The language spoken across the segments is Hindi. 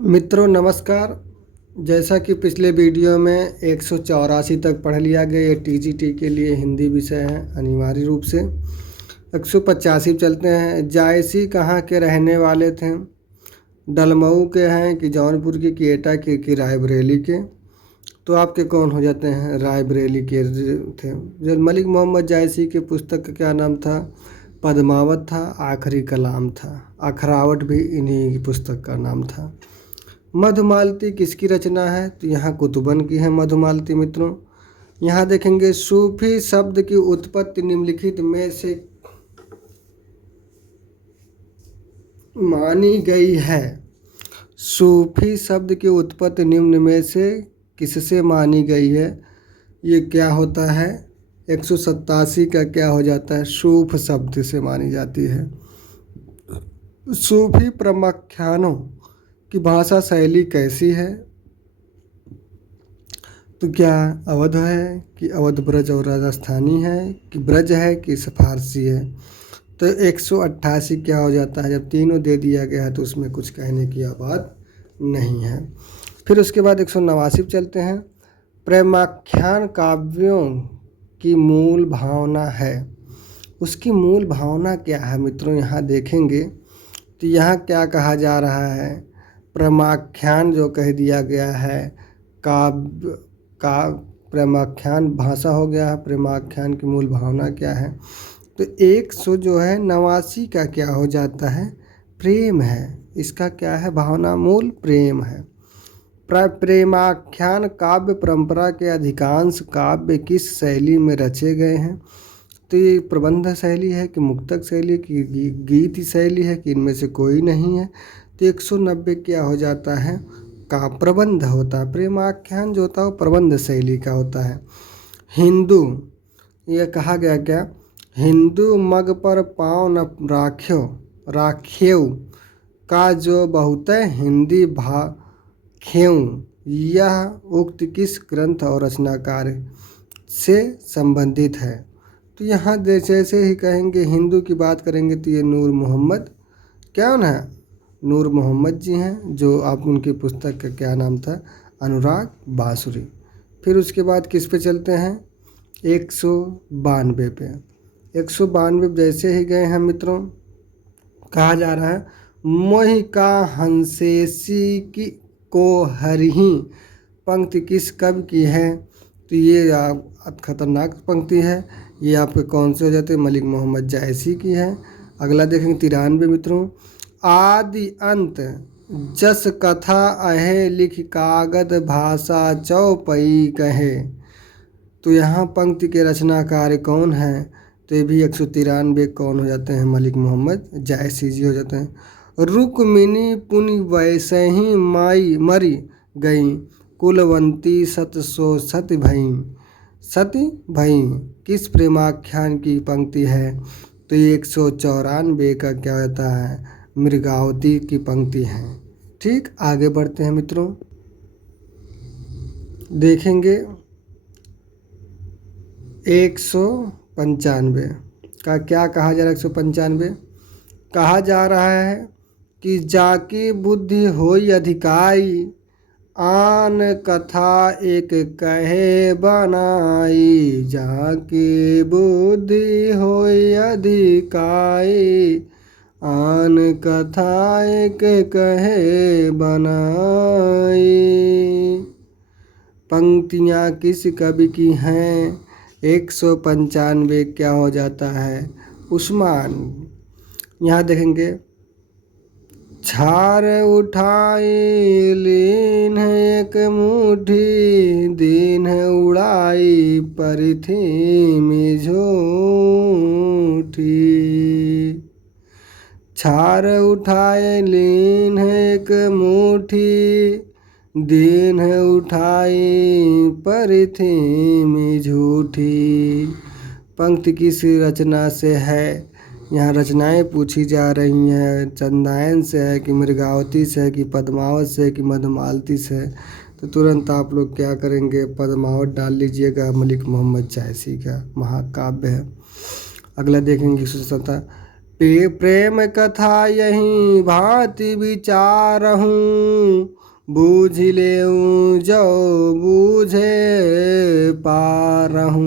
मित्रों नमस्कार। जैसा कि पिछले वीडियो में 184 तक पढ़ लिया गया, ये टीजीटी के लिए हिंदी विषय है अनिवार्य रूप से। 185 चलते हैं। जायसी कहाँ के रहने वाले थे? डलमऊ के हैं कि जौनपुर के कि एटा के कि रायबरेली के? तो आपके कौन हो जाते हैं? रायबरेली के थे। जो मलिक मोहम्मद जायसी के पुस्तक का क्या नाम था? पद्मावत था, आखिरी कलाम था। अखरावट भी इन्हीं की पुस्तक का नाम था। मधुमालती किसकी रचना है? तो यहाँ कुतुबन की है मधुमालती। मित्रों यहाँ देखेंगे सूफी शब्द की उत्पत्ति निम्नलिखित में से मानी गई है। सूफी शब्द की उत्पत्ति निम्न में से किससे मानी गई है? ये क्या होता है? 187 का क्या हो जाता है? सूफ शब्द से मानी जाती है। सूफी प्रमाख्यानों की भाषा शैली कैसी है? तो क्या अवध है कि अवध ब्रज और राजस्थानी है कि ब्रज है कि फारसी है? तो 188 क्या हो जाता है? जब तीनों दे दिया गया है तो उसमें कुछ कहने की बात नहीं है। फिर उसके बाद 189 चलते हैं। प्रेमाख्यान काव्यों की मूल भावना है। उसकी मूल भावना क्या है मित्रों? यहाँ देखेंगे तो यहाँ क्या कहा जा रहा है? प्रेमाख्यान जो कह दिया गया है, काव्य का प्रेमाख्यान भाषा हो गया है। प्रेमाख्यान की मूल भावना क्या है? तो 189 का क्या हो जाता है? प्रेम है। इसका क्या है? भावना मूल प्रेम है। प्रेमाख्यान काव्य परंपरा के अधिकांश काव्य किस शैली में रचे गए हैं? तो ये प्रबंध शैली है कि मुक्तक शैली कि गीत शैली है कि इनमें से कोई नहीं है? तो 190 क्या हो जाता है? का प्रबंध होता है। प्रेमाख्यान जो होता है वो प्रबंध शैली का होता है। हिंदू ये कहा गया क्या? हिंदू मग पर पाँव न राख्यो का जो बहुत हिंदी भाख्यों, यह उक्त किस ग्रंथ और रचनाकार से संबंधित है? तो यहाँ जैसे ही कहेंगे हिंदू की बात करेंगे तो ये नूर मोहम्मद क्या है? नूर मोहम्मद जी हैं, जो आप उनकी पुस्तक का क्या नाम था? अनुराग बांसुरी। फिर उसके बाद किस पे चलते हैं? 192 पे। 192 जैसे ही गए हैं मित्रों, कहा जा रहा है मोहि का हंसेसी की को हरिही पंक्ति किस कवि की है? तो ये खतरनाक पंक्ति है। ये आपके कौन से हो जाते हैं? मलिक मोहम्मद जायसी की है। अगला देखेंगे 93 मित्रों। आदि अंत जस कथा अहे लिख कागद भाषा चौपई कहे। तो यहाँ पंक्ति के रचनाकार कौन है? तो ये भी 193 कौन हो जाते हैं? मलिक मोहम्मद जायसी जी हो जाते हैं। रुक्मिणी पुनि वैसे ही माई मरी गई, कुलवंती सत सो सत भई। सती भई किस प्रेमाख्यान की पंक्ति है? तो ये 194 का क्या होता है? मृगावती की पंक्ति है। ठीक, आगे बढ़ते हैं मित्रों। देखेंगे 195 का क्या कहा जा रहा है? 195 कहा जा रहा है कि जाकी बुद्धि होई अधिकाई, आन कथा एक कहे बनाई। जाकी बुद्धि होई अधिकाई, आन कथा एक कहे बनाई। पंक्तियाँ किस कवि की हैं? 195 क्या हो जाता है? उस्मान। यहाँ देखेंगे छार उठाई लीन एक मुट्ठी, दीन उड़ाई परिथी में झूठी। छार उठाए लीन एक मुट्ठी, दीन उठाई परिथी में झूठी। पंक्ति किस रचना से है? यहाँ रचनाएं पूछी जा रही हैं। चंदायन से है कि मृगावती से है कि पद्मावत से है कि मधुमालती से है? तो तुरंत आप लोग क्या करेंगे? पद्मावत डाल लीजिएगा। मलिक मोहम्मद जायसी का महाकाव्य है। अगला देखेंगे 117। प्रेम कथा यही भांति विचारहूँ, बूझ लेऊँ जो बूझे पारहूँ।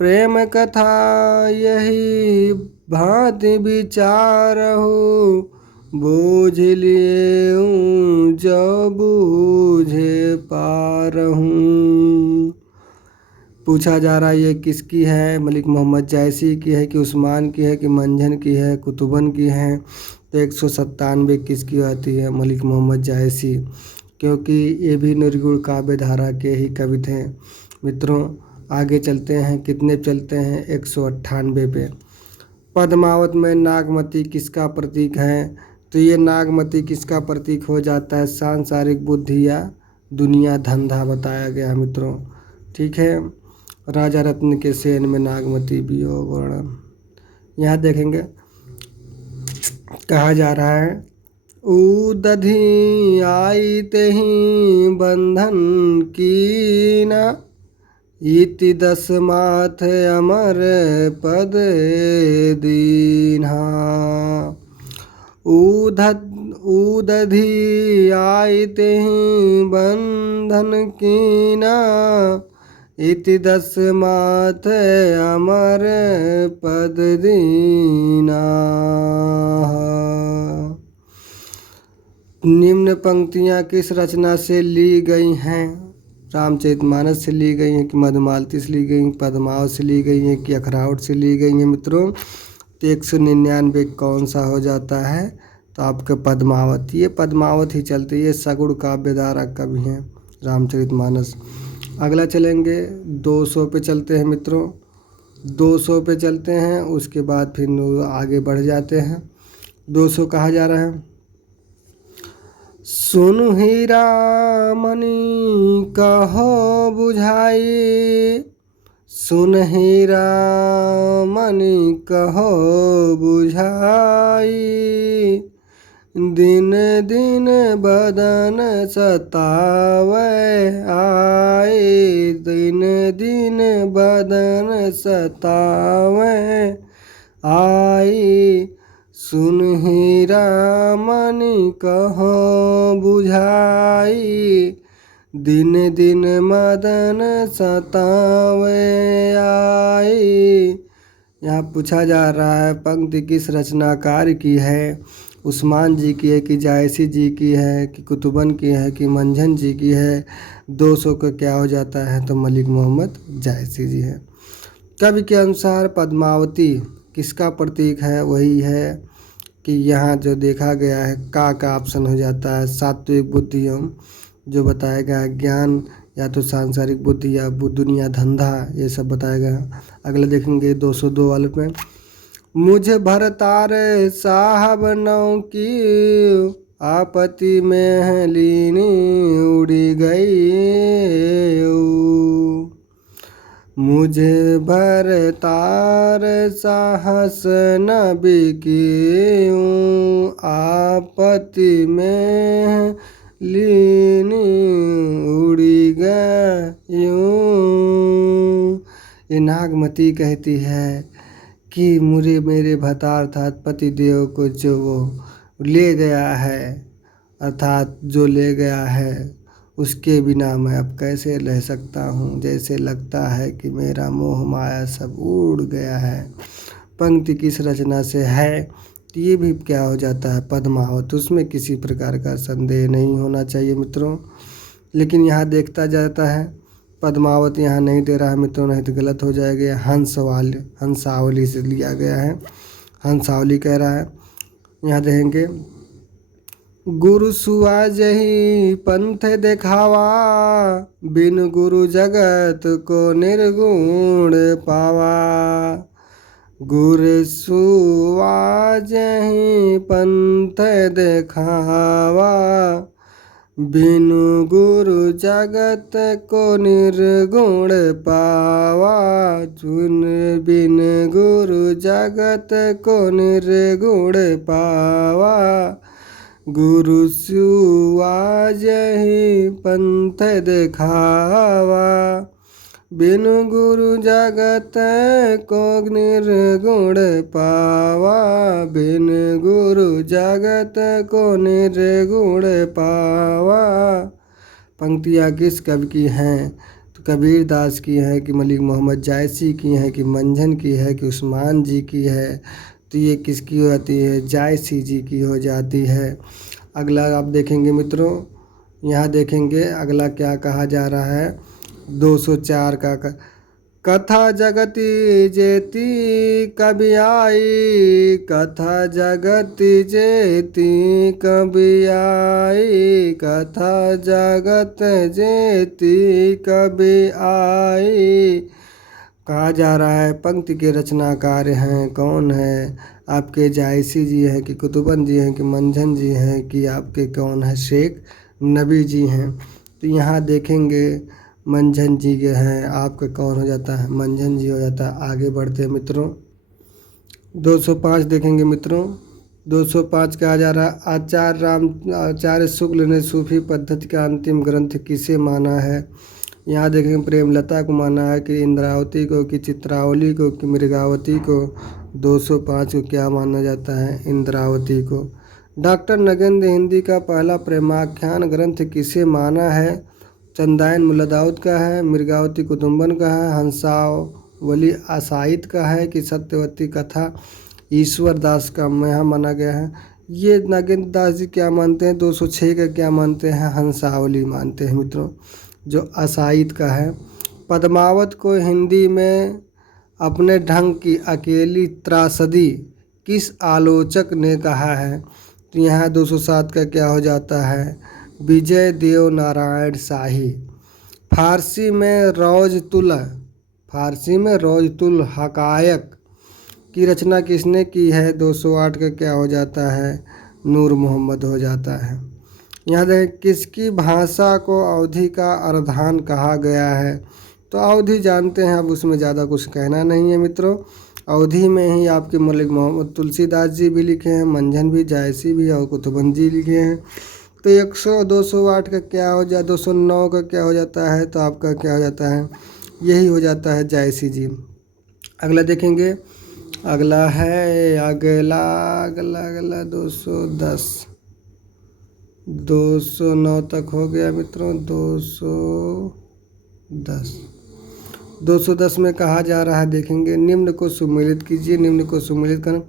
प्रेम कथा यही भांति विचारहूँ, बूझ लेऊँ जो बूझे पारहूँ। पूछा जा रहा है ये किसकी है? मलिक मोहम्मद जायसी की है कि उस्मान की है कि मंझन की है, कुतुबन की है? तो 197 किसकी आती है? मलिक मोहम्मद जायसी, क्योंकि ये भी निर्गुण काव्य धारा के ही कवि थे। मित्रों आगे चलते हैं, कितने चलते हैं? 198 पे। पद्मावत में नागमती किसका प्रतीक है? तो ये नागमती किसका प्रतीक हो जाता है? सांसारिक बुद्धि या दुनिया धंधा बताया गया मित्रों। ठीक है। राजा रत्न के सेन में नागमती वियोग वर्णन। यहाँ देखेंगे कहा जा रहा है, उदधि आई तेहि बंधन कीना, इति दसमाथ अमर पद दीन्हा। उदधि आई तेहि बंधन कीना, इति दसमाथ अमर पद दीना। निम्न पंक्तियाँ किस रचना से ली गई हैं? रामचरितमानस से ली गई हैं कि मधुमालती से ली गई हैं, पद्मावत से ली गई हैं कि अखरावट से ली गई हैं मित्रों? तो 199 कौन सा हो जाता है? तो आपके पद्मावत। ये पद्मावत ही चलती है, ये सगुण काव्य धारा कवि हैं रामचरितमानस। अगला चलेंगे 200 पे चलते हैं मित्रों। 200 पे चलते हैं, उसके बाद फिर आगे बढ़ जाते हैं। 200 कहा जा रहा है, सुनु हीरा मणि कहो बुझाई, सुन हीरा मणि कहो बुझाई, दिन दिन बदन सतावे आए, दिन दिन बदन सतावे आई, सुन हीरा मणि कहो बुझाई, दिन दिन मदन सतावे आई। यहाँ पूछा जा रहा है पंक्ति किस रचनाकार की है? उस्मान जी की है कि जायसी जी की है कि कुतुबन की है कि मंझन जी की है? 200 का क्या हो जाता है? तो मलिक मोहम्मद जायसी जी है। कवि के अनुसार पद्मावती किसका प्रतीक है? वही है कि यहाँ जो देखा गया है का ऑप्शन हो जाता है। सात्विक बुद्धि जो बताया गया है, ज्ञान या तो सांसारिक बुद्धि या दुनिया धंधा, ये सब बताया गया। अगला देखेंगे 202 वाले पे, मुझे भरतार साहब नौ की, आपत्ति में लीनी उड़ी गई, मुझे भरतार साहस नबी की, आपत्ति में लीनी उड़ी गई। ये नागमती कहती है कि मुझे मेरे भरतार अर्थात पति देव को जो वो ले गया है, अर्थात जो ले गया है उसके बिना मैं अब कैसे रह सकता हूँ, जैसे लगता है कि मेरा मोह माया सब उड़ गया है। पंक्ति किस रचना से है? तो ये भी क्या हो जाता है? पद्मावत। उसमें किसी प्रकार का संदेह नहीं होना चाहिए मित्रों। लेकिन यहाँ देखता जाता है पद्मावत यहाँ नहीं दे रहा है मित्रों, नहीं तो गलत हो जाएगा। हंसावली से लिया गया है, हंसावली कह रहा है। यहाँ देखेंगे, गुरु सुआ जही पंथ देखावा, बिन गुरु जगत को निर्गुण पावा, गुरु सुआ जही पंथ देखावा, बिन गुरु जगत को निर्गुण पावा, चुन बिन गुरु जगत को निर्गुण पावा, गुरु सुआ जही पंथ देखावा, बिनु गुरु जगत को निर्गुण पावा, बिनु गुरु जगत को निर्गुण पावा। पंक्तियाँ किस कवि की हैं? तो कबीर दास की है कि मलिक मोहम्मद जायसी की है कि मंझन की है कि उस्मान जी की है? तो ये किसकी हो जाती है? जायसी जी की हो जाती है। अगला आप देखेंगे मित्रों, यहाँ देखेंगे अगला क्या कहा जा रहा है। 204 का कथा जगति जेती कभी आई, कथा जगति जेती कभी आई, कथा जगत जेती कभी आई। कहा जा रहा है पंक्ति के रचनाकार हैं कौन है? आपके जायसी जी हैं कि कुतुबन जी हैं कि मंझन जी हैं कि आपके कौन है? शेख नबी जी हैं। तो यहाँ देखेंगे मंझन जी के हैं, आपका कौन हो जाता है? मंझन जी हो जाता है। आगे बढ़ते हैं मित्रों, 205 देखेंगे मित्रों। 205 कहा जा रहा है आचार्य शुक्ल ने सूफी पद्धति का अंतिम ग्रंथ किसे माना है? यहाँ देखेंगे प्रेमलता को माना है कि इंद्रावती को कि चित्रावली को कि मृगावती को? 205 को क्या माना जाता है? इंद्रावती को। डॉक्टर नगेंद्र हिंदी का पहला प्रेमाख्यान ग्रंथ किसे माना है? चंदायन मुल्ला दाऊद का है, मृगावती कुतुम्बन का है, हंसावली आसाइद का है कि सत्यवती कथा ईश्वर दास का यहाँ माना गया है? ये नागेंद्र दास जी क्या मानते हैं? 206 का क्या मानते हैं? हंसावली मानते हैं मित्रों, जो आसाइद का है। पद्मावत को हिंदी में अपने ढंग की अकेली त्रासदी किस आलोचक ने कहा है? तो यहाँ 207 का क्या हो जाता है? विजय देव नारायण शाही। फारसी में रौजतुल हकायक की रचना किसने की है? 208 का क्या हो जाता है? नूर मोहम्मद हो जाता है। यहाँ देखें किसकी भाषा को अवधी का अर्धान कहा गया है? तो अवधी जानते हैं, अब उसमें ज़्यादा कुछ कहना नहीं है मित्रों। अवधी में ही आपके मलिक मोहम्मद तुलसीदास जी भी लिखे हैं, मंझन भी, जायसी भी और कुतुबन जी लिखे हैं। तो 208 का क्या हो जाए? 209 का क्या हो जाता है? तो आपका क्या हो जाता है? यही हो जाता है जायसी जी। अगला देखेंगे, अगला है अगला 209 तक हो गया मित्रों। 210 में कहा जा रहा है, देखेंगे निम्न को सुमेलित कीजिए। निम्न को सुमेलित कर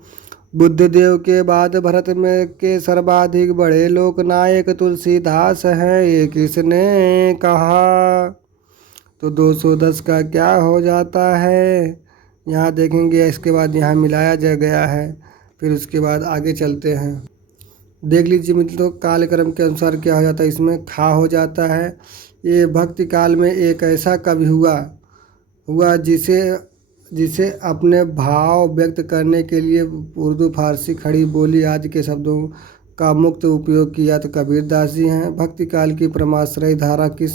बुद्धदेव के बाद भारत में के सर्वाधिक बड़े लोकनायक तुलसीदास हैं, ये किसने कहा? तो 210 का क्या हो जाता है? यहाँ देखेंगे, इसके बाद यहाँ मिलाया जा गया है। फिर उसके बाद आगे चलते हैं, देख लीजिए मित्रों कालक्रम के अनुसार क्या हो जाता है। इसमें खा हो जाता है। ये भक्ति काल में एक ऐसा कवि हुआ जिसे अपने भाव व्यक्त करने के लिए उर्दू, फारसी, खड़ी बोली आदि के शब्दों का मुक्त उपयोग किया। तो कबीर दास जी हैं। भक्ति काल की परमाश्रय धारा किस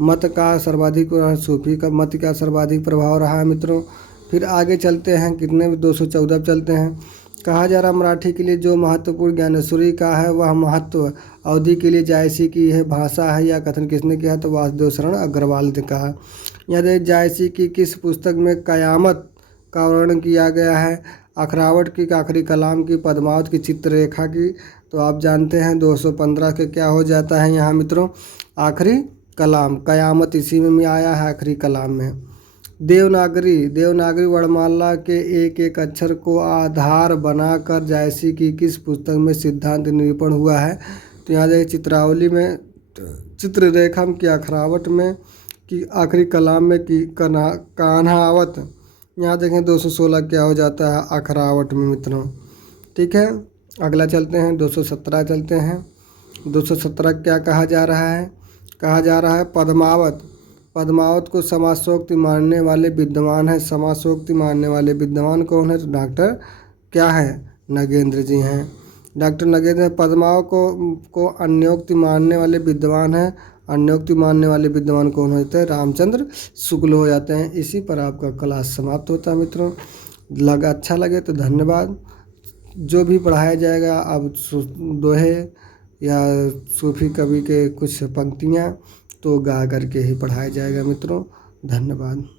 मत का सर्वाधिक? सूफी का मत का सर्वाधिक प्रभाव रहा है मित्रों। फिर आगे चलते हैं, कितने 214 चलते हैं। कहा जा रहा मराठी के लिए जो महत्वपूर्ण ज्ञानेश्वरी का है वह महत्व अवधि के लिए जायसी की है भाषा है, या कथन किसने किया? तो वासुदेव शरण अग्रवाल ने कहा। यदि जायसी की किस पुस्तक में कयामत का वर्णन किया गया है? अखरावट की, आखिरी कलाम की, पद्मावत की, चित्ररेखा की? तो आप जानते हैं 215 के क्या हो जाता है यहाँ मित्रों? आखिरी कलाम। कयामत इसी में आया है, आखिरी कलाम में। देवनागरी वर्णमाला के एक एक अक्षर को आधार बनाकर जायसी की किस पुस्तक में सिद्धांत निरूपण हुआ है? तो यहाँ देखिए चित्रावली में, चित्ररेखा की, अखरावट में कि, आखिरी कलाम में कि, कान्हावत। यहाँ देखें 216 क्या हो जाता है? अखरावट में मित्रों। ठीक है, अगला चलते हैं, 217 चलते हैं। 217 क्या कहा जा रहा है? कहा जा रहा है पद्मावत को समासोक्ति मानने वाले विद्वान हैं। समासोक्ति मानने वाले विद्वान कौन है? तो डॉक्टर क्या है? नगेंद्र जी हैं। डॉक्टर नगेंद्र पद्मावत को अन्योक्ति मानने वाले विद्वान हैं। अन्योक्ति मानने वाले विद्वान कौन होते हैं? रामचंद्र शुक्ल हो जाते हैं। इसी पर आपका क्लास समाप्त होता है मित्रों। अच्छा लगे तो धन्यवाद। जो भी पढ़ाया जाएगा अब दोहे या सूफी कवि के कुछ पंक्तियाँ तो गा करके ही पढ़ाया जाएगा मित्रों। धन्यवाद।